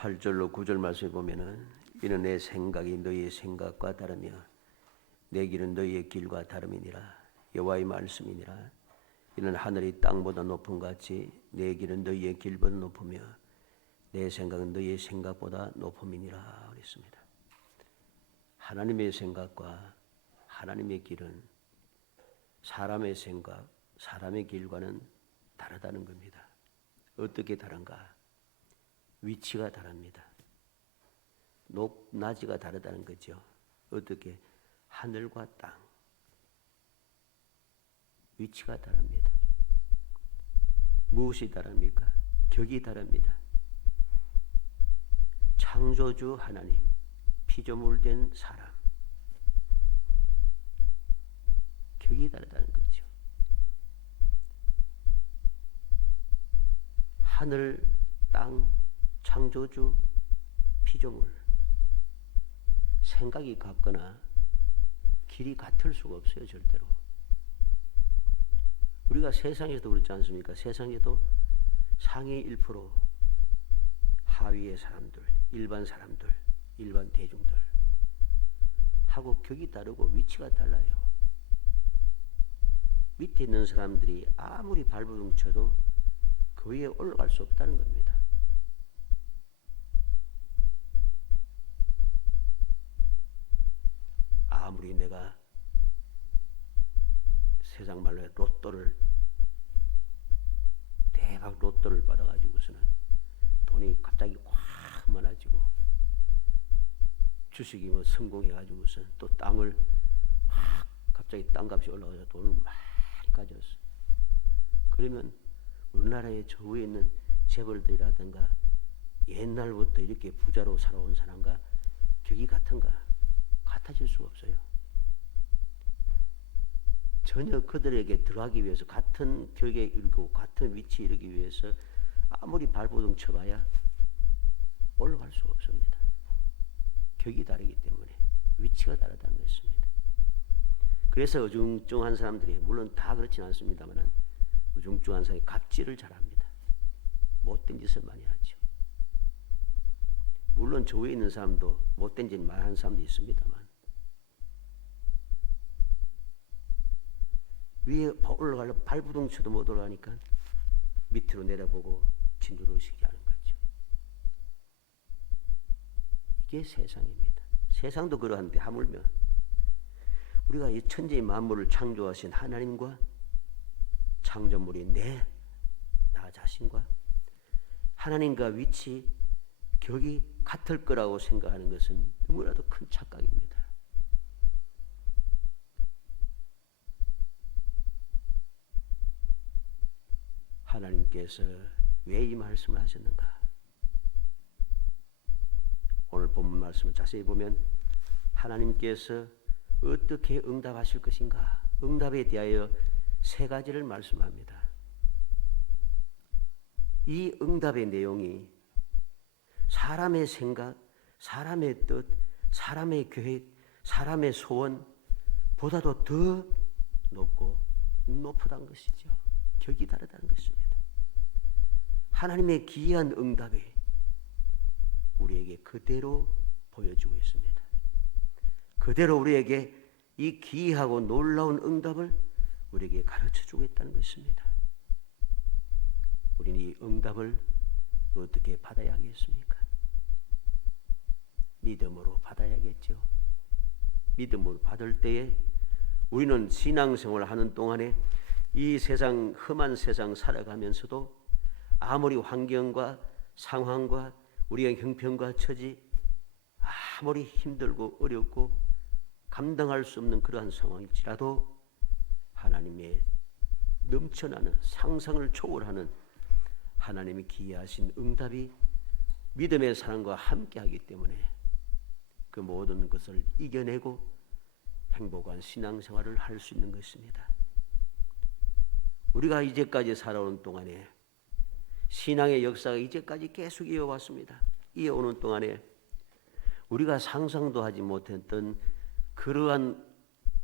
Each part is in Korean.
8절로 9절 말씀에 보면은 이는 내 생각이 너희의 생각과 다르며 내 길은 너희의 길과 다름이니라. 여호와의 말씀이니라. 이는 하늘이 땅보다 높음 같이 내 길은 너희의 길보다 높으며 내 생각은 너희의 생각보다 높음이니라 그랬습니다. 하나님의 생각과 하나님의 길은 사람의 생각, 사람의 길과는 다르다는 겁니다. 어떻게 다른가? 위치가 다릅니다. 높낮이가 다르다는 거죠. 어떻게? 하늘과 땅. 위치가 다릅니다. 무엇이 다릅니까? 격이 다릅니다. 창조주 하나님, 피조물된 사람. 격이 다르다는 거죠. 하늘, 땅, 창조주, 피조물. 생각이 같거나 길이 같을 수가 없어요. 절대로. 우리가 세상에도 그렇지 않습니까? 세상에도 상위 1%, 하위의 사람들, 일반 사람들, 일반 대중들 하고 격이 다르고 위치가 달라요. 밑에 있는 사람들이 아무리 발버둥 쳐도 그 위에 올라갈 수 없다는 겁니다. 아무리 내가 세상 말로 로또를 대박 로또를 받아가지고서는 돈이 갑자기 확 많아지고 주식이 뭐 성공해가지고서는 또 땅을 확 갑자기 땅값이 올라가서 돈을 많이 가졌어. 그러면 우리나라에 저 위에 있는 재벌들이라든가 옛날부터 이렇게 부자로 살아온 사람과 격이 같은가? 같아질 수가 없어요. 전혀 그들에게 들어가기 위해서 같은 격에 이르고 같은 위치에 이르기 위해서 아무리 발버둥 쳐봐야 올라갈 수가 없습니다. 격이 다르기 때문에 위치가 다르다는 것입니다. 그래서 어중쩡한 사람들이 물론 다 그렇지는 않습니다만 어중쩡한 사람이 갑질을 잘합니다. 못된 짓을 많이 하죠. 물론 저 위에 있는 사람도 못된 짓 많이 하는 사람도 있습니다만 위에 올라가려고 발부둥 쳐도 못 올라가니까 밑으로 내려보고 진두르시게 하는 거죠. 이게 세상입니다. 세상도 그러한데 하물며 우리가 이 천지의 만물을 창조하신 하나님과 창조물인 나 자신과 하나님과 위치, 격이 같을 거라고 생각하는 것은 너무나도 큰 착각입니다. 하나님께서 왜 이 말씀을 하셨는가? 오늘 본문 말씀을 자세히 보면 하나님께서 어떻게 응답하실 것인가? 응답에 대하여 3가지를 말씀합니다. 이 응답의 내용이 사람의 생각, 사람의 뜻, 사람의 계획, 사람의 소원보다도 더 높고 높다는 것이죠. 격이 다르다는 것입니다. 하나님의 기이한 응답이 우리에게 그대로 보여주고 있습니다. 그대로 우리에게 이 기이하고 놀라운 응답을 우리에게 가르쳐주고 있다는 것입니다. 우리는 이 응답을 어떻게 받아야 하겠습니까? 믿음으로 받아야겠죠. 믿음으로 받을 때에 우리는 신앙생활을 하는 동안에 이 세상 험한 세상 살아가면서도 아무리 환경과 상황과 우리의 형편과 처지 아무리 힘들고 어렵고 감당할 수 없는 그러한 상황일지라도 하나님의 넘쳐나는 상상을 초월하는 하나님이 기이하신 응답이 믿음의 사람과 함께하기 때문에 그 모든 것을 이겨내고 행복한 신앙생활을 할 수 있는 것입니다. 우리가 이제까지 살아오는 동안에 신앙의 역사가 이제까지 계속 이어왔습니다. 이어오는 동안에 우리가 상상도 하지 못했던 그러한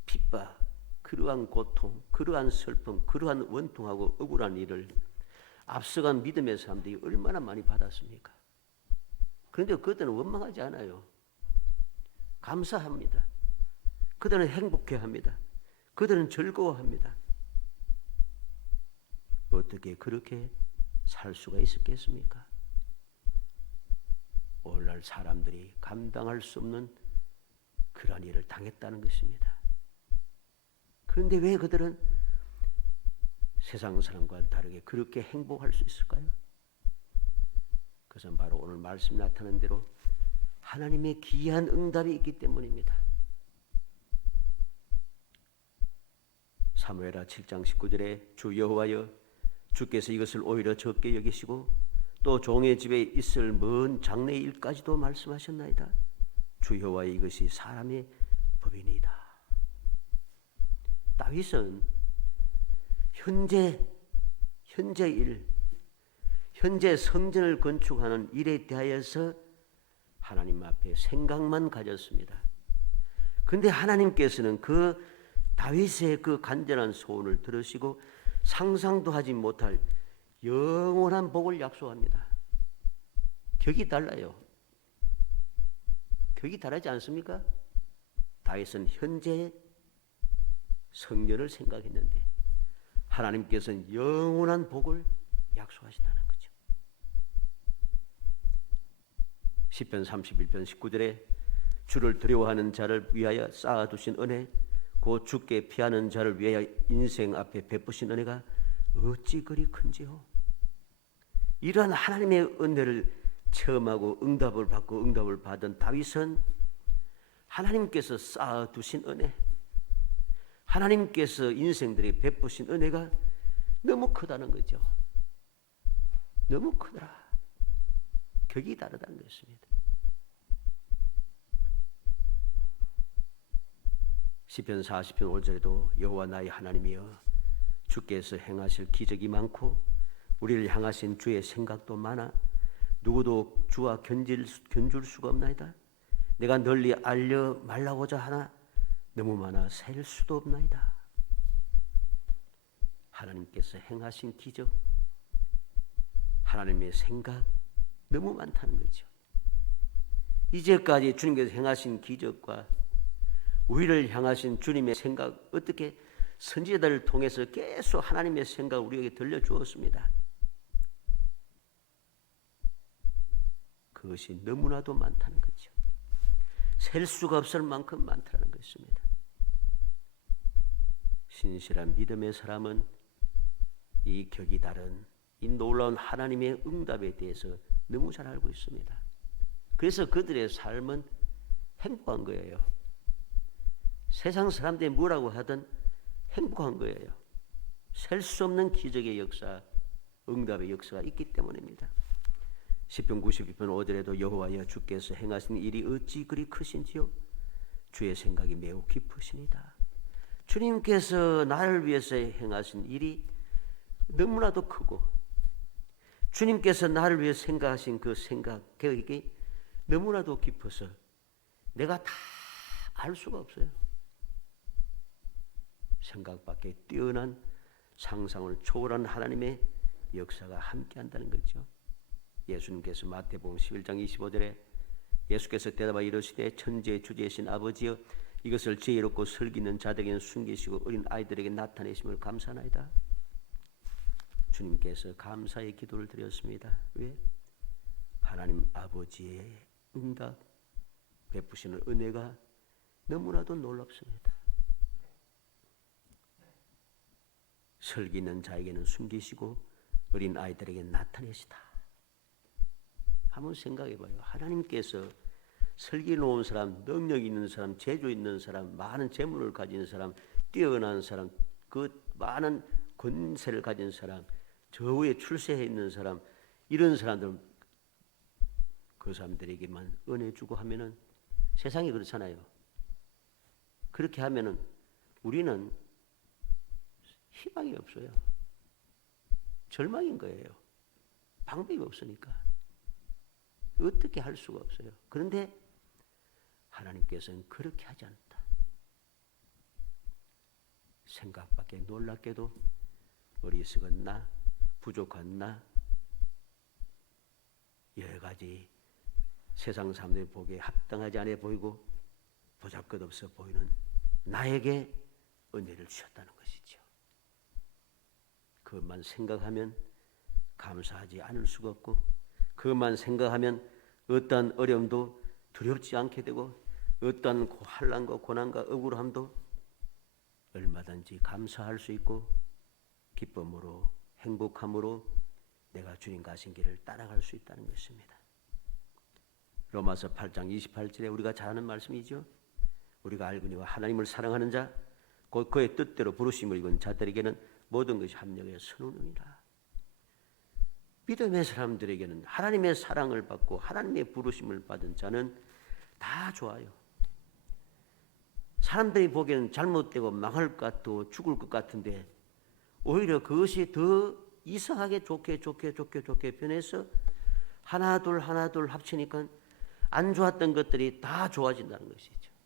핍박, 그러한 고통, 그러한 슬픔, 그러한 원통하고 억울한 일을 앞서간 믿음의 사람들이 얼마나 많이 받았습니까? 그런데 그들은 원망하지 않아요. 감사합니다. 그들은 행복해합니다. 그들은 즐거워합니다. 어떻게 그렇게 살 수가 있었겠습니까? 오늘날 사람들이 감당할 수 없는 그런 일을 당했다는 것입니다. 그런데 왜 그들은 세상 사람과 다르게 그렇게 행복할 수 있을까요? 그것은 바로 오늘 말씀 나타난 대로 하나님의 기이한 응답이 있기 때문입니다. 사무엘하 7장 19절에 주 여호와여 주께서 이것을 오히려 적게 여기시고 또 종의 집에 있을 먼 장래의 일까지도 말씀하셨나이다. 주 여호와의 이것이 사람의 법이니이다. 다윗은 현재 성전을 건축하는 일에 대하여서 하나님 앞에 생각만 가졌습니다. 그런데 하나님께서는 그 다윗의 그 간절한 소원을 들으시고 상상도 하지 못할 영원한 복을 약속합니다. 격이 달라요. 격이 다르지 않습니까? 다윗은 현재 성전을 생각했는데 하나님께서는 영원한 복을 약속하시다는 거죠. 시편 31편 19절에 주를 두려워하는 자를 위하여 쌓아두신 은혜, 곧 주께 피하는 자를 위하여 인생 앞에 베푸신 은혜가 어찌 그리 큰지요. 이러한 하나님의 은혜를 체험하고 응답을 받고 응답을 받은 다윗은 하나님께서 쌓아두신 은혜, 하나님께서 인생들이 베푸신 은혜가 너무 크다는 거죠. 너무 크더라. 격이 다르다는 것입니다. 시편 40편 5절에도 여호와 나의 하나님이여 주께서 행하실 기적이 많고 우리를 향하신 주의 생각도 많아 누구도 주와 견줄 수가 없나이다. 내가 널리 알려 말라고자 하나 너무 많아 셀 수도 없나이다. 하나님께서 행하신 기적, 하나님의 생각 너무 많다는 거죠. 이제까지 주님께서 행하신 기적과 우리를 향하신 주님의 생각, 어떻게 선지자들을 통해서 계속 하나님의 생각을 우리에게 들려주었습니다. 그것이 너무나도 많다는 거죠. 셀 수가 없을 만큼 많다는 것입니다. 신실한 믿음의 사람은 이 격이 다른 이 놀라운 하나님의 응답에 대해서 너무 잘 알고 있습니다. 그래서 그들의 삶은 행복한 거예요. 세상 사람들이 뭐라고 하든 행복한 거예요. 셀 수 없는 기적의 역사, 응답의 역사가 있기 때문입니다. 시편 92편 5절에도 여호와여 주께서 행하신 일이 어찌 그리 크신지요? 주의 생각이 매우 깊으시니다. 주님께서 나를 위해서 행하신 일이 너무나도 크고 주님께서 나를 위해 생각하신 그 생각, 계획이 너무나도 깊어서 내가 다 알 수가 없어요. 생각밖에 뛰어난 상상을 초월한 하나님의 역사가 함께한다는 거죠. 예수님께서 마태복음 11장 25절에 예수께서 대답하여 이르시되 천지의 주제이신 아버지여 이것을 지혜롭고 슬기는 자들에게는 숨기시고 어린 아이들에게 나타내심을 감사하나이다. 주님께서 감사의 기도를 드렸습니다. 왜? 하나님 아버지의 응답 베푸시는 은혜가 너무나도 놀랍습니다. 슬기는 자에게는 숨기시고 어린 아이들에게 나타내시다. 한번 생각해봐요. 하나님께서 슬기 놓은 사람, 능력 있는 사람, 재주 있는 사람, 많은 재물을 가진 사람, 뛰어난 사람, 그 많은 권세를 가진 사람, 저 위에 출세해 있는 사람, 이런 사람들, 그 사람들에게만 은혜 주고 하면은 세상이 그렇잖아요. 그렇게 하면은 우리는 희망이 없어요. 절망인 거예요. 방법이 없으니까. 어떻게 할 수가 없어요. 그런데 하나님께서는 그렇게 하지 않다. 생각밖에 놀랍게도 어리석은 나, 부족한 나, 여러 가지 세상 사람들이 보기에 합당하지 않아 보이고 보잘것없어 보이는 나에게 은혜를 주셨다는 것이죠. 그것만 생각하면 감사하지 않을 수가 없고, 그것만 생각하면 어떠한 어려움도 두렵지 않게 되고, 어떠한 환난과 고난과 억울함도 얼마든지 감사할 수 있고, 기쁨으로 행복함으로 내가 주님 가신 길을 따라갈 수 있다는 것입니다. 로마서 8장 28절에 우리가 잘 아는 말씀이죠. 우리가 알거니와 하나님을 사랑하는 자 곧 그의 뜻대로 부르심을 입은 자들에게는 모든 것이 합력해 선우느니라. 믿음의 사람들에게는 하나님의 사랑을 받고 하나님의 부르심을 받은 자는 다 좋아요. 사람들이 보기에는 잘못되고 망할 것 같고 죽을 것 같은데 오히려 그것이 더 이상하게 좋게 변해서 하나둘 합치니까 안 좋았던 것들이 다 좋아진다는 것이죠.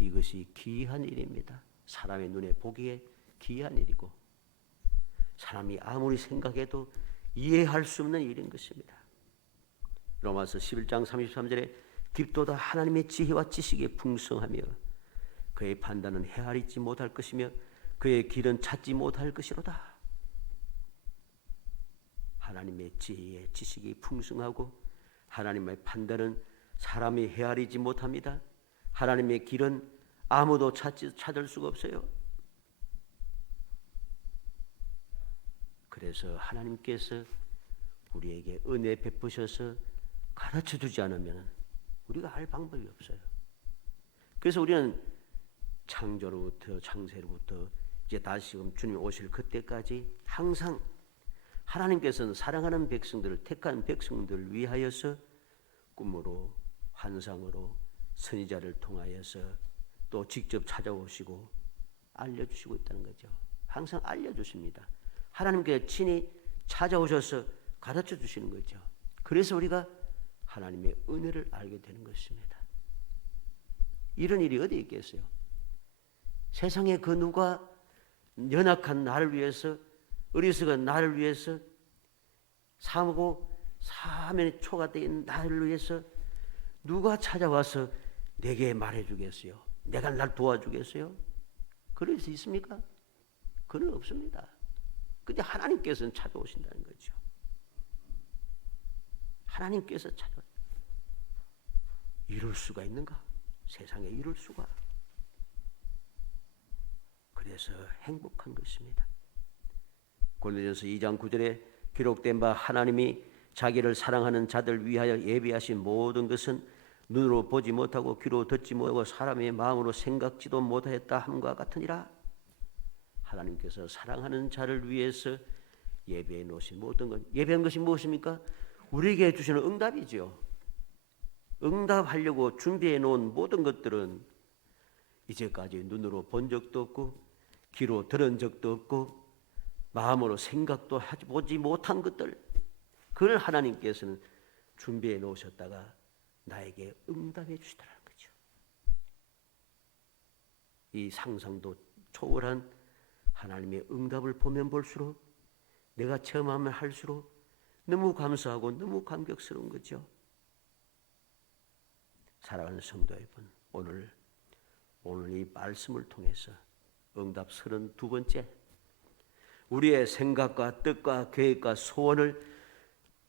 이것이 귀한 일입니다. 사람의 눈에 보기에 귀한 일이고 사람이 아무리 생각해도 이해할 수 없는 일인 것입니다. 로마서 11장 33절에 깊도다 하나님의 지혜와 지식에 풍성하며 그의 판단은 헤아리지 못할 것이며 그의 길은 찾지 못할 것이로다. 하나님의 지혜에 지식이 풍성하고 하나님의 판단은 사람이 헤아리지 못합니다. 하나님의 길은 아무도 찾을 수가 없어요. 그래서 하나님께서 우리에게 은혜 베푸셔서 가르쳐주지 않으면 우리가 알 방법이 없어요. 그래서 우리는 창세로부터 이제 다시금 주님 오실 그때까지 항상 하나님께서는 사랑하는 백성들을 택한 백성들을 위하여서 꿈으로 환상으로 선지자를 통하여서 또 직접 찾아오시고 알려주시고 있다는 거죠. 항상 알려주십니다. 하나님께 친히 찾아오셔서 가르쳐 주시는 거죠. 그래서 우리가 하나님의 은혜를 알게 되는 것입니다. 이런 일이 어디 있겠어요? 세상에 그 누가 연약한 나를 위해서 어리석은 나를 위해서 사면의 초가 된 나를 위해서 누가 찾아와서 내게 말해주겠어요? 내가 날 도와주겠어요? 그럴 수 있습니까? 그는 없습니다. 근데 하나님께서는 찾아오신다는 거죠. 하나님께서 이룰 수가 있는가? 세상에 이룰 수가. 그래서 행복한 것입니다. 고린도전서 2장 9절에 기록된 바 하나님이 자기를 사랑하는 자들 위하여 예비하신 모든 것은 눈으로 보지 못하고 귀로 듣지 못하고 사람의 마음으로 생각지도 못하였다 함과 같으니라. 하나님께서 사랑하는 자를 위해서 예배해 놓으신 모든 것, 예배한 것이 무엇입니까? 우리에게 주시는 응답이죠. 응답하려고 준비해 놓은 모든 것들은 이제까지 눈으로 본 적도 없고 귀로 들은 적도 없고 마음으로 생각도 보지 못한 것들, 그걸 하나님께서는 준비해 놓으셨다가 나에게 응답해 주시더라는 거죠. 이 상상도 초월한 하나님의 응답을 보면 볼수록 내가 체험하면 할수록 너무 감사하고 너무 감격스러운 거죠. 사랑하는 성도 여러분, 오늘 이 말씀을 통해서 응답 32번째, 우리의 생각과 뜻과 계획과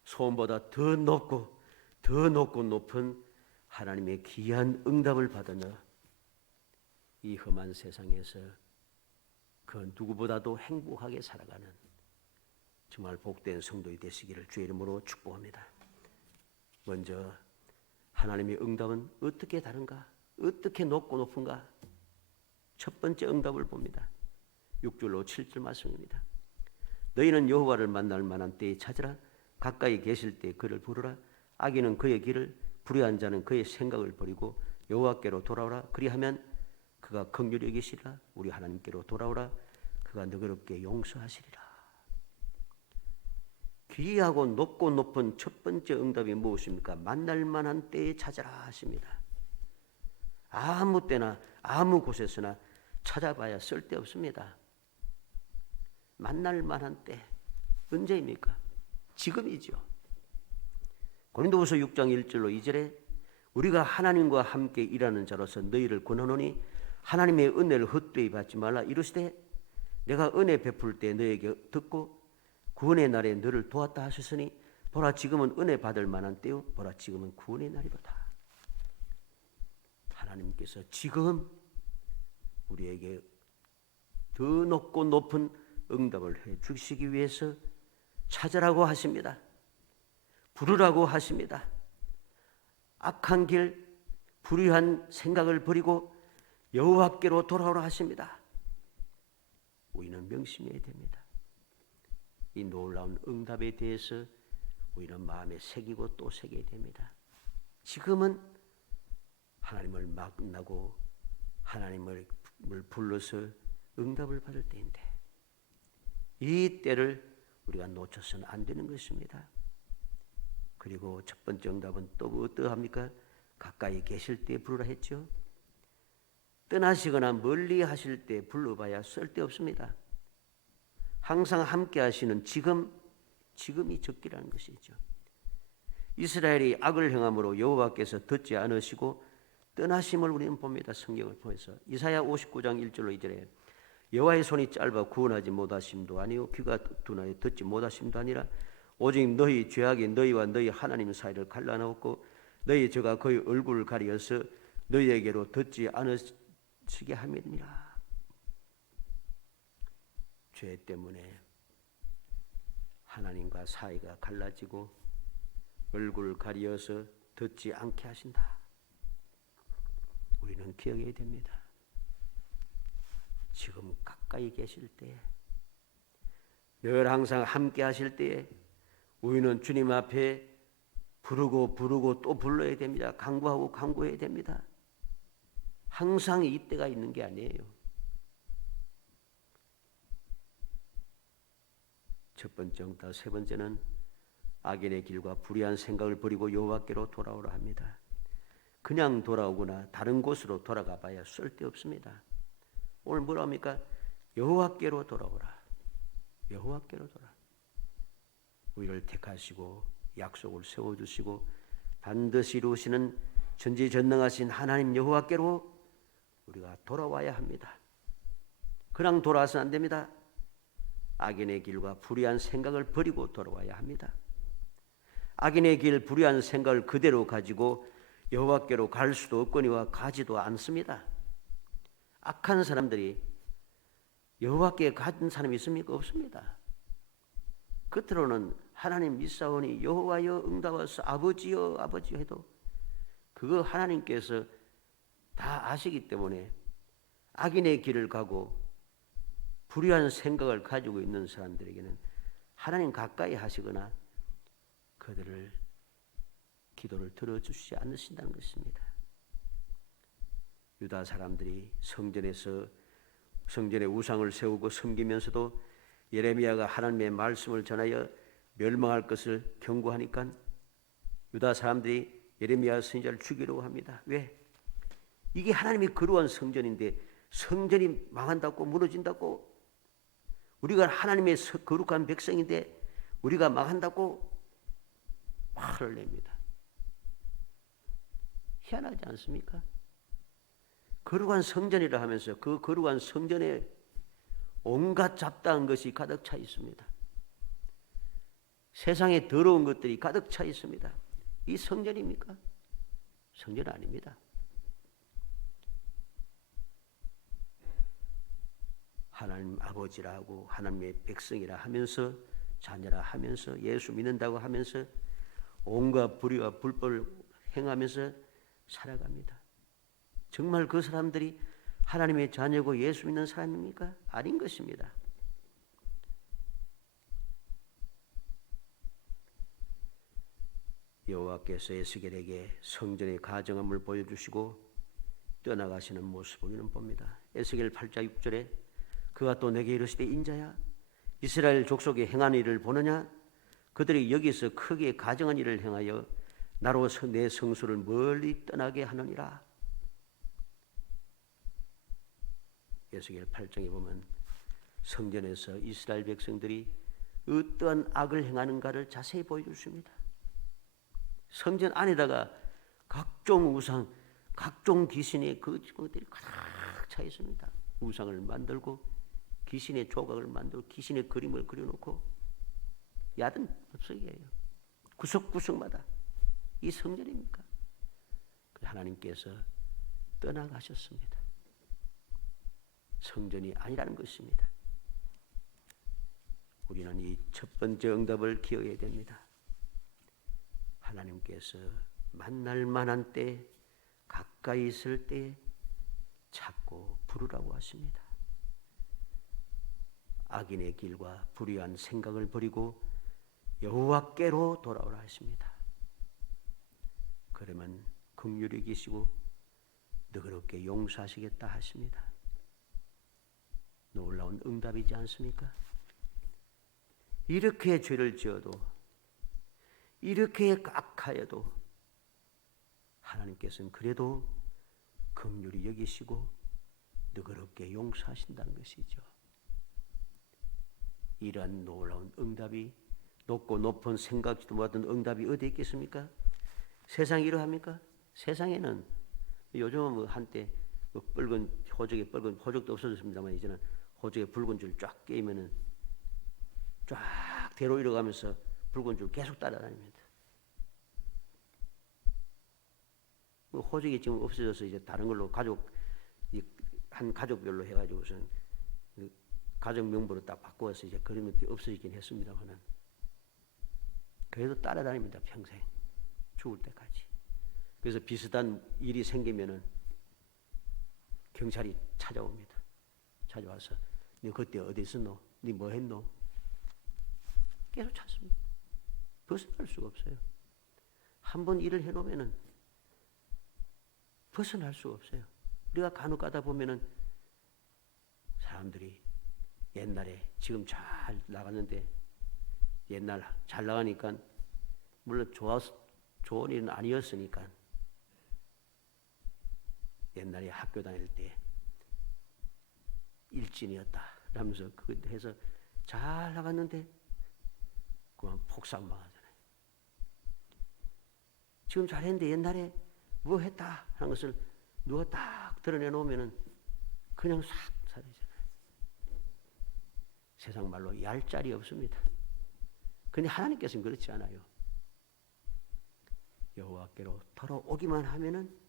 소원보다 더 높고 높은 하나님의 귀한 응답을 받으며 이 험한 세상에서 그 누구보다도 행복하게 살아가는 정말 복된 성도이 되시기를 주의 이름으로 축복합니다. 먼저 하나님의 응답은 어떻게 다른가? 어떻게 높고 높은가? 첫 번째 응답을 봅니다. 6절로 7절 말씀입니다. 너희는 여호와를 만날 만한 때에 찾으라. 가까이 계실 때 그를 부르라. 악인은 그의 길을, 불의한 자는 그의 생각을 버리고 여호와께로 돌아오라. 그리하면 그가 긍휼히 여기시리라. 우리 하나님께로 돌아오라. 그가 너그럽게 용서하시리라. 귀하고 높고 높은 첫 번째 응답이 무엇입니까? 만날 만한 때에 찾아라 하십니다. 아무 때나 아무 곳에서나 찾아봐야 쓸데없습니다. 만날 만한 때 언제입니까? 지금이죠. 고린도후서 6장 1절로 2절에 우리가 하나님과 함께 일하는 자로서 너희를 권하노니 하나님의 은혜를 헛되이 받지 말라. 이르시되 내가 은혜 베풀 때 너에게 듣고 구원의 날에 너를 도왔다 하셨으니 보라 지금은 은혜 받을 만한 때요 보라 지금은 구원의 날이로다. 하나님께서 지금 우리에게 더 높고 높은 응답을 해 주시기 위해서 찾으라고 하십니다. 부르라고 하십니다. 악한 길, 불의한 생각을 버리고 여호와께로 돌아오라 하십니다. 우리는 명심해야 됩니다. 이 놀라운 응답에 대해서 우리는 마음에 새기고 또 새겨야 됩니다. 지금은 하나님을 만나고 하나님을 불러서 응답을 받을 때인데 이 때를 우리가 놓쳐서는 안 되는 것입니다. 그리고 첫 번째 응답은 또 어떠합니까? 가까이 계실 때 부르라 했죠. 떠나시거나 멀리 하실 때 불러봐야 쓸데없습니다. 항상 함께 하시는 지금이 적기라는 것이죠. 이스라엘이 악을 행함으로 여호와께서 듣지 않으시고 떠나심을 우리는 봅니다. 성경을 통해서 이사야 59장 1절로 2절에 여호와의 손이 짧아 구원하지 못하심도 아니요 귀가 둔하여 듣지 못하심도 아니라 오직 너희 죄악이 너희와 너희 하나님 사이를 갈라놓고 너희 저가 그의 얼굴을 가리어서 너희에게로 듣지 않으시게 함이니라. 죄 때문에 하나님과 사이가 갈라지고 얼굴을 가리어서 듣지 않게 하신다. 우리는 기억해야 됩니다. 지금 가까이 계실 때, 늘 항상 함께 하실 때에 우리는 주님 앞에 부르고 또 불러야 됩니다. 간구하고 간구해야 됩니다. 항상 이때가 있는 게 아니에요. 첫 번째 응답, 세 번째는 악인의 길과 불의한 생각을 버리고 여호와께로 돌아오라 합니다. 그냥 돌아오거나 다른 곳으로 돌아가 봐야 쓸데없습니다. 오늘 뭐라 합니까? 여호와께로 돌아오라. 여호와께로 돌아오라. 우리를 택하시고 약속을 세워주시고 반드시 이루시는 전지전능하신 하나님 여호와께로 우리가 돌아와야 합니다. 그냥 돌아와서는 안 됩니다. 악인의 길과 불의한 생각을 버리고 돌아와야 합니다. 악인의 길, 불의한 생각을 그대로 가지고 여호와께로 갈 수도 없거니와 가지도 않습니다. 악한 사람들이 여호와께 간 사람이 있습니까? 없습니다. 겉으로는 하나님 믿사오니 여호와여 응답하소서 아버지여 아버지여 해도 그거 하나님께서 다 아시기 때문에 악인의 길을 가고 불의한 생각을 가지고 있는 사람들에게는 하나님 가까이 하시거나 그들을 기도를 들어주시지 않으신다는 것입니다. 유다 사람들이 성전에 우상을 세우고 섬기면서도 예레미야가 하나님의 말씀을 전하여 멸망할 것을 경고하니까 유다 사람들이 예레미야 선지자를 죽이려고 합니다. 왜? 이게 하나님이 거룩한 성전인데 성전이 망한다고 무너진다고 우리가 하나님의 거룩한 백성인데 우리가 망한다고 화를 냅니다. 희한하지 않습니까? 거룩한 성전이라 하면서 그 거룩한 성전에 온갖 잡다한 것이 가득 차 있습니다. 세상에 더러운 것들이 가득 차 있습니다. 이 성전입니까? 성전 아닙니다. 하나님 아버지라 하고 하나님의 백성이라 하면서 자녀라 하면서 예수 믿는다고 하면서 온갖 불의와 불법을 행하면서 살아갑니다. 정말 그 사람들이 하나님의 자녀고 예수 믿는 사람입니까? 아닌 것입니다. 여호와께서 에스겔에게 성전의 가정함을 보여주시고 떠나가시는 모습을 우리는 봅니다. 에스겔 8장 6절에 그가 또 내게 이르시되 인자야 이스라엘 족속이 행한 일을 보느냐 그들이 여기서 크게 가정한 일을 행하여 나로 내 성소를 멀리 떠나게 하느니라. 에스겔 8장에 보면 성전에서 이스라엘 백성들이 어떠한 악을 행하는가를 자세히 보여주십니다. 성전 안에다가 각종 우상, 각종 귀신의 그것들이 가득 차 있습니다. 우상을 만들고 귀신의 조각을 만들고 귀신의 그림을 그려놓고 야단 법석이에요. 구석구석마다 이 성전입니까? 하나님께서 떠나가셨습니다. 성전이 아니라는 것입니다. 우리는 이 첫 번째 응답을 기억해야 됩니다. 하나님께서 만날 만한 때, 가까이 있을 때 찾고 부르라고 하십니다. 악인의 길과 불의한 생각을 버리고 여호와께로 돌아오라 하십니다. 그러면 긍휼히 계시고 너그럽게 용서하시겠다 하십니다. 놀라운 응답이지 않습니까? 이렇게 죄를 지어도, 이렇게 악하여도 하나님께서는 그래도 긍휼히 여기시고 너그럽게 용서하신다는 것이죠. 이러한 놀라운 응답이, 높고 높은 생각지도 못한 응답이 어디에 있겠습니까? 세상이 이러합니까? 세상에는 요즘은 뭐 한때 붉은 호적에 붉은 호적도 없어졌습니다만 이제는 호적에 붉은 줄 쫙 끼면은 쫙 대로 이뤄가면서 붉은 줄 계속 따라다닙니다. 호적이 지금 없어져서 이제 다른 걸로 한 가족별로 해가지고선 가족 명부로 딱 바꾸어서 이제 그런 것들이 없어지긴 했습니다만은 그래도 따라다닙니다. 평생 죽을 때까지. 그래서 비슷한 일이 생기면은 경찰이 찾아옵니다. 찾아와서 너 그때 어디 있었노? 너 뭐 했노? 계속 찾습니다. 벗어날 수가 없어요. 한번 일을 해놓으면은 벗어날 수가 없어요. 우리가 간혹 가다 보면은 사람들이 옛날에 지금 잘 나갔는데 옛날 잘 나가니까 물론 좋은 일은 아니었으니까 옛날에 학교 다닐 때 일진이었다 라면서 그거 해서 잘 나갔는데 그만 폭삭망하잖아요. 지금 잘했는데 옛날에 뭐 했다 하는 것을 누가 딱 드러내놓으면 그냥 싹 사라지잖아요. 세상 말로 얄짤이 없습니다. 그런데 하나님께서는 그렇지 않아요. 여호와께로 돌아오기만 하면은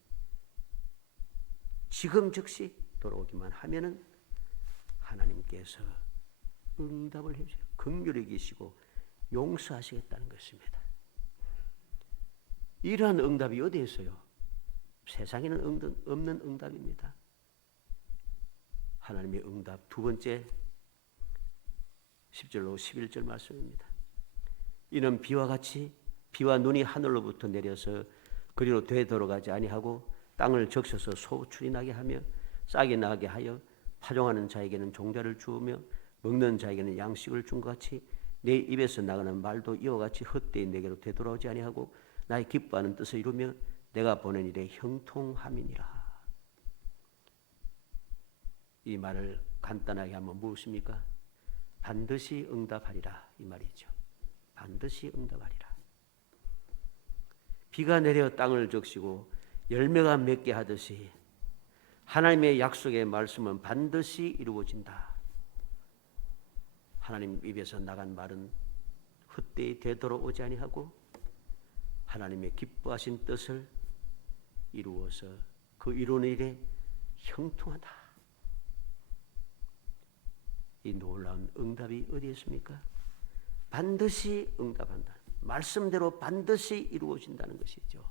지금 즉시 돌아오기만 하면은 하나님께서 응답을 해주세요. 긍휼히 계시고 용서하시겠다는 것입니다. 이러한 응답이 어디에 있어요? 세상에는 없는 응답입니다. 하나님의 응답 두 번째 10절로 11절 말씀입니다. 이는 비와 같이 비와 눈이 하늘로부터 내려서 그리로 되돌아가지 아니하고 땅을 적셔서 소출이 나게 하며 싹이 나게 하여 파종하는 자에게는 종자를 주으며 먹는 자에게는 양식을 준 것 같이 내 입에서 나가는 말도 이와 같이 헛되이 내게로 되돌아오지 아니하고 나의 기뻐하는 뜻을 이루며 내가 보낸 일에 형통함이니라. 이 말을 간단하게 하면 무엇입니까? 반드시 응답하리라 이 말이죠. 반드시 응답하리라. 비가 내려 땅을 적시고 열매가 맺게 하듯이 하나님의 약속의 말씀은 반드시 이루어진다. 하나님 입에서 나간 말은 헛되이 되돌아오지 아니하고 하나님의 기뻐하신 뜻을 이루어서 그 이루는 일에 형통하다. 이 놀라운 응답이 어디에 있습니까? 반드시 응답한다. 말씀대로 반드시 이루어진다는 것이죠.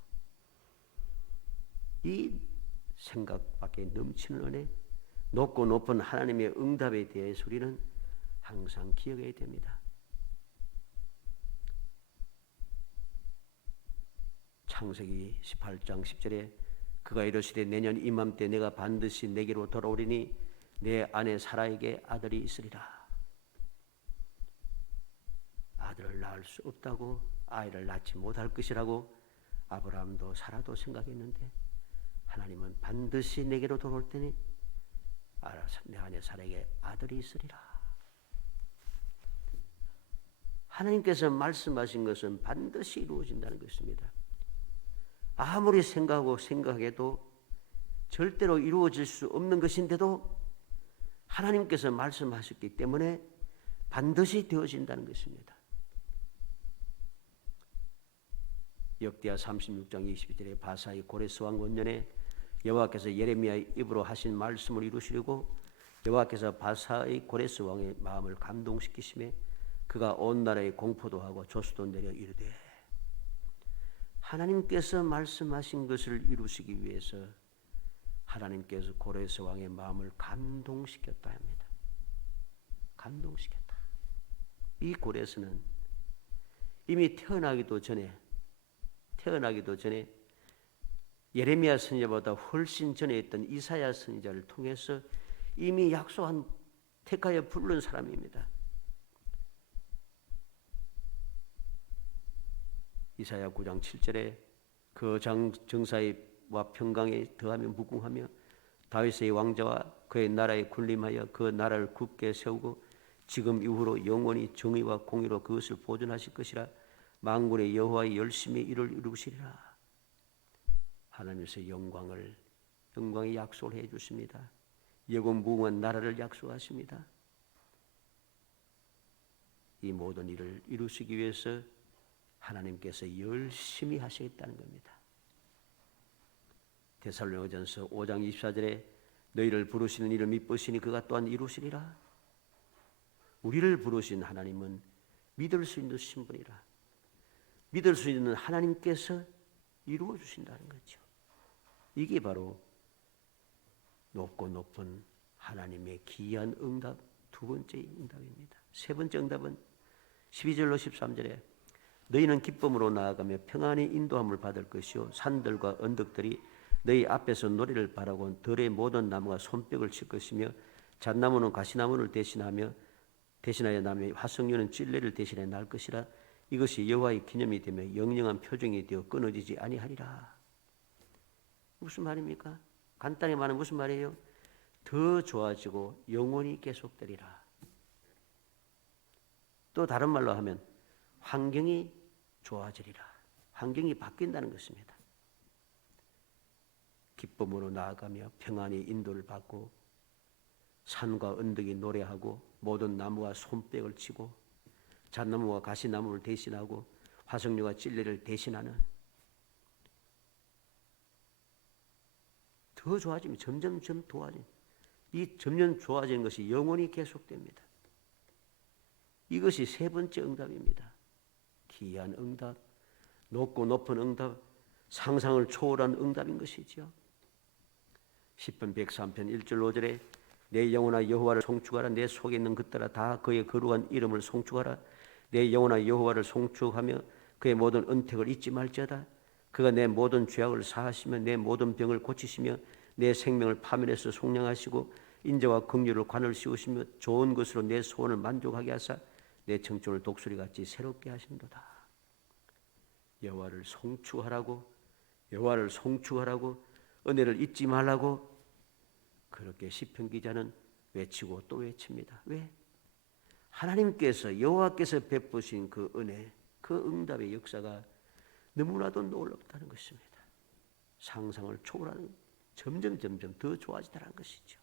이 생각밖에 넘치는 은혜, 높고 높은 하나님의 응답에 대해서 우리는 항상 기억해야 됩니다. 창세기 18장 10절에 그가 이르시되 내년 이맘때 내가 반드시 내게로 돌아오리니 내 아내 사라에게 아들이 있으리라. 아들을 낳을 수 없다고, 아이를 낳지 못할 것이라고 아브라함도 사라도 생각했는데 하나님은 반드시 내게로 돌아올 때니 내 아내 사라에게 아들이 있으리라. 하나님께서 말씀하신 것은 반드시 이루어진다는 것입니다. 아무리 생각하고 생각해도 절대로 이루어질 수 없는 것인데도 하나님께서 말씀하셨기 때문에 반드시 되어진다는 것입니다. 역대하 36장 22절에 바사의 고레스 왕 원년에 여호와께서 예레미야의 입으로 하신 말씀을 이루시려고 여호와께서 바사의 고레스 왕의 마음을 감동시키심에 그가 온 나라에 공포도 하고 조수도 내려 이르되, 하나님께서 말씀하신 것을 이루시기 위해서 하나님께서 고레스 왕의 마음을 감동시켰다 합니다. 감동시켰다. 이 고레스는 이미 태어나기도 전에 예레미야 선지자보다 훨씬 전에 있던 이사야 선지자를 통해서 이미 약속한 택하여 부른 사람입니다. 이사야 9장 7절에 그 정사와 평강에 더하며 무궁하며 다윗의 왕자와 그의 나라에 군림하여 그 나라를 굳게 세우고 지금 이후로 영원히 정의와 공의로 그것을 보존하실 것이라. 만군의 여호와의 열심히 이를 이루시리라. 하나님께서 영광의 약속을 해 주십니다. 영원 무궁한 나라를 약속하십니다. 이 모든 일을 이루시기 위해서 하나님께서 열심히 하시겠다는 겁니다. 데살로니가전서 5장 24절에 너희를 부르시는 이를 믿으시니 그가 또한 이루시리라. 우리를 부르신 하나님은 믿을 수 있는 신분이라. 믿을 수 있는 하나님께서 이루어 주신다는 거죠. 이게 바로 높고 높은 하나님의 기이한 응답, 두 번째 응답입니다. 세 번째 응답은 12절로 13절에 너희는 기쁨으로 나아가며 평안히 인도함을 받을 것이요 산들과 언덕들이 너희 앞에서 노래를 바라고 들의 모든 나무가 손뼉을 칠 것이며 잣나무는 가시나무를 대신하여 나며 화석류는 찔레를 대신해 날 것이라. 이것이 여호와의 기념이 되며 영영한 표징이 되어 끊어지지 아니하리라. 무슨 말입니까? 간단히 말하면 무슨 말이에요? 더 좋아지고 영원히 계속되리라. 또 다른 말로 하면 환경이 좋아지리라. 환경이 바뀐다는 것입니다. 기쁨으로 나아가며 평안히 인도를 받고 산과 언덕이 노래하고 모든 나무가 손뼉을 치고 잣나무와 가시나무를 대신하고 화석류가 찔레를 대신하는, 더 좋아지면 점점 좋아지는, 이 점점 좋아지는 것이 영원히 계속됩니다. 이것이 세 번째 응답입니다. 기이한 응답, 높고 높은 응답, 상상을 초월한 응답인 것이죠. 시편 103편 1절 5절에 내 영혼아 여호와를 송축하라. 내 속에 있는 것들아 다 그의 거룩한 이름을 송축하라. 내 영혼아 여호와를 송축하며 그의 모든 은택을 잊지 말지어다. 그가 내 모든 죄악을 사하시며 내 모든 병을 고치시며 내 생명을 파멸해서 속량하시고 인자와 긍휼을 관을 씌우시며 좋은 것으로 내 소원을 만족하게 하사 내 청춘을 독수리같이 새롭게 하신도다. 여호와를 송축하라고, 여호와를 송축하라고, 은혜를 잊지 말라고 그렇게 시편 기자는 외치고 또 외칩니다. 왜? 하나님께서 여호와께서 베푸신 그 은혜, 그 응답의 역사가 너무나도 놀랍다는 것입니다. 상상을 초월하는, 점점 더 좋아지다는 것이죠.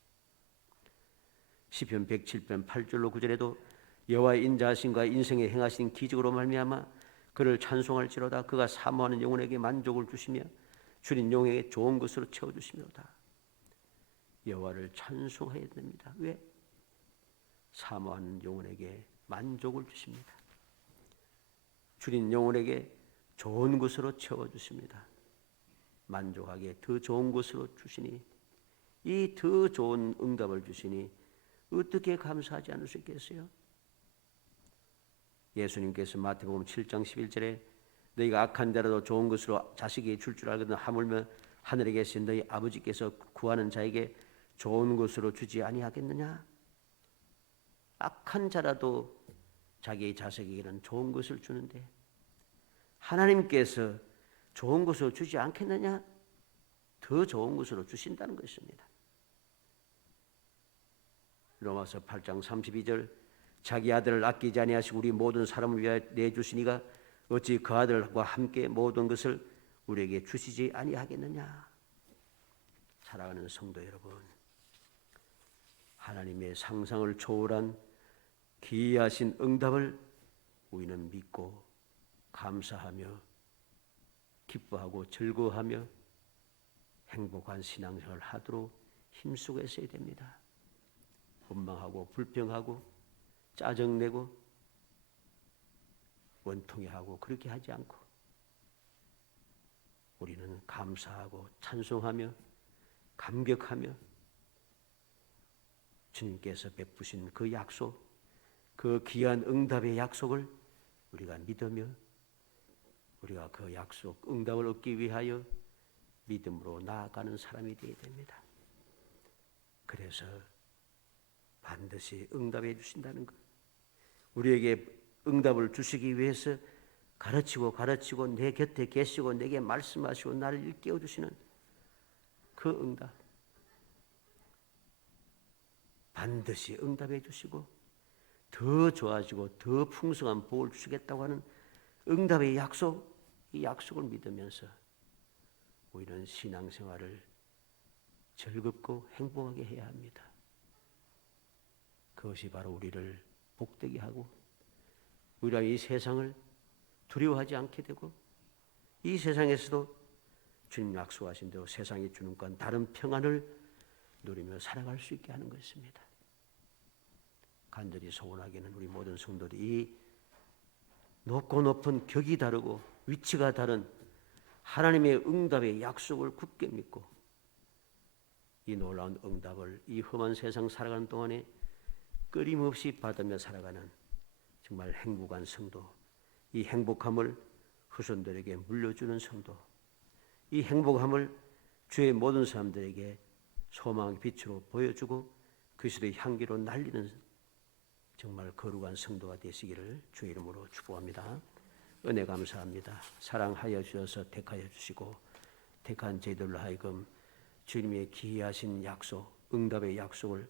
시편 107편 8절로 9절에도 여호와의 인자하심과 인생에 행하신 기적으로 말미암아 그를 찬송할지로다. 그가 사모하는 영혼에게 만족을 주시며 주린 영혼에게 좋은 것으로 채워주시미로다. 여호와를 찬송해야 됩니다. 왜? 사모하는 영혼에게 만족을 주십니다. 주린 영혼에게 좋은 것으로 채워주십니다. 만족하게 더 좋은 것으로 주시니, 이 더 좋은 응답을 주시니 어떻게 감사하지 않을 수 있겠어요? 예수님께서 마태복음 7장 11절에 너희가 악한 자라도 좋은 것으로 자식에게 줄 줄 알거든 하물며 하늘에 계신 너희 아버지께서 구하는 자에게 좋은 것으로 주지 아니하겠느냐? 악한 자라도 자기의 자식에게는 좋은 것을 주는데 하나님께서 좋은 것으로 주지 않겠느냐? 더 좋은 것으로 주신다는 것입니다. 로마서 8장 32절 자기 아들을 아끼지 아니하시고 우리 모든 사람을 위하여 내주시니가 어찌 그 아들과 함께 모든 것을 우리에게 주시지 아니하겠느냐. 사랑하는 성도 여러분, 하나님의 상상을 초월한 기이하신 응답을 우리는 믿고 감사하며 기뻐하고 즐거워하며 행복한 신앙생활을 하도록 힘쓰고 있어야 됩니다. 원망하고 불평하고 짜증내고 원통해하고 그렇게 하지 않고 우리는 감사하고 찬송하며 감격하며 주님께서 베푸신 그 약속, 그 귀한 응답의 약속을 우리가 믿으며 우리가 그 약속, 응답을 얻기 위하여 믿음으로 나아가는 사람이 되어야 됩니다. 그래서 반드시 응답해 주신다는 것, 우리에게 응답을 주시기 위해서 가르치고 내 곁에 계시고 내게 말씀하시고 나를 일깨워 주시는 그 응답, 반드시 응답해 주시고 더 좋아지고 더 풍성한 복을 주시겠다고 하는 응답의 약속, 이 약속을 믿으면서 우리는 신앙생활을 즐겁고 행복하게 해야 합니다. 그것이 바로 우리를 복되게 하고 우리가 이 세상을 두려워하지 않게 되고 이 세상에서도 주님 약속하신 대로 세상이 주는 건 다른 평안을 누리며 살아갈 수 있게 하는 것입니다. 간절히 소원하기는 우리 모든 성도들이 이 높고 높은 격이 다르고 위치가 다른 하나님의 응답의 약속을 굳게 믿고 이 놀라운 응답을 이 험한 세상 살아가는 동안에 끊임없이 받으며 살아가는 정말 행복한 성도, 이 행복함을 후손들에게 물려주는 성도, 이 행복함을 주의 모든 사람들에게 소망의 빛으로 보여주고 그리스도의 향기로 날리는 정말 거룩한 성도가 되시기를 주의 이름으로 축복합니다. 은혜 감사합니다. 사랑하여 주셔서 택하여 주시고 택한 저희들로 하여금 주님의 기이하신 약속, 응답의 약속을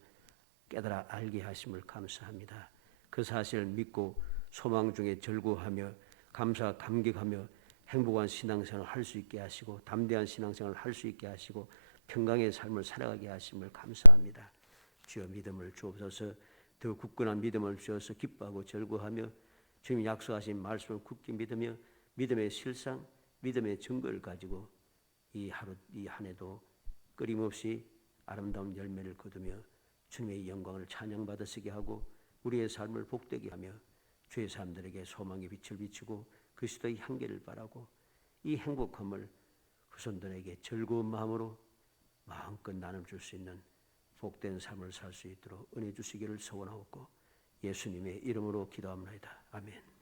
깨달아 알게 하심을 감사합니다. 그 사실을 믿고 소망 중에 즐거워하며 감사 감격하며 행복한 신앙생활을 할 수 있게 하시고 담대한 신앙생활을 할 수 있게 하시고 평강의 삶을 살아가게 하심을 감사합니다. 주여 믿음을 주옵소서. 더 굳건한 믿음을 주셔서 기뻐하고 즐거워하며 주님 약속하신 말씀을 굳게 믿으며 믿음의 실상, 믿음의 증거를 가지고 이 하루, 이 한 해도 끊임없이 아름다운 열매를 거두며 주님의 영광을 찬양받으시게 하고 우리의 삶을 복되게 하며 주의 사람들에게 소망의 빛을 비추고 그리스도의 향기를 바라고 이 행복함을 후손들에게 즐거운 마음으로 마음껏 나눠 줄 수 있는 복된 삶을 살 수 있도록 은혜 주시기를 소원하옵고 예수님의 이름으로 기도합니다. 아멘.